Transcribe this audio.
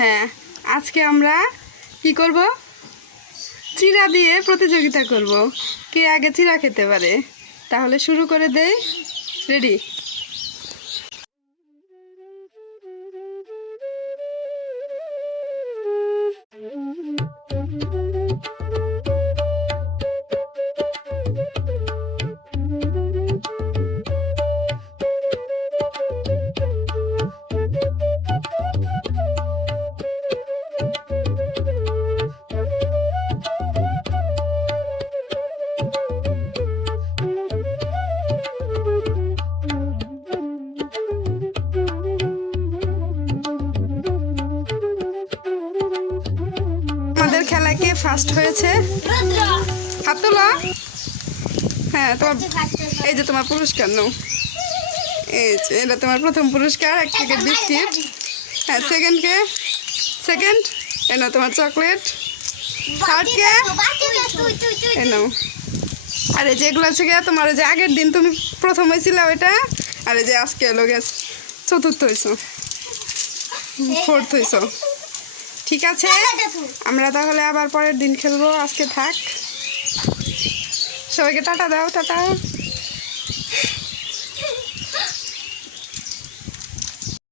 হ্যাঁ, আজকে আমরা কি করব? চিড়া দিয়ে প্রতিযোগিতা করব, কে আগে চিড়া খেতে পারে। তাহলে শুরু করে দেই। রেডি? আমাদের খেলায় কে ফার্স্ট হয়েছে? হাত তোলো। হ্যাঁ, তোমার এই যে তোমার পুরস্কার নাও। এই যে এটা তোমার প্রথম পুরস্কার, 1 প্যাকেট বিস্কিট। হ্যাঁ, সেকেন্ড এ নাও তোমার চকলেট। থার্ড কে এ নাও। আর এই যেগুলো আছে তোমার যে আগের দিন তুমি প্রথম হয়েছিল ওইটা, আর এই যে আজকে হলো গেছে চতুর্থ হয়েছো, ফোর্থ হয়েছো। ঠিক আছে, আমরা তাহলে আবার পরের দিন খেলবো। আজকে থাক, সবাইকে টাটা দাও। টাটা।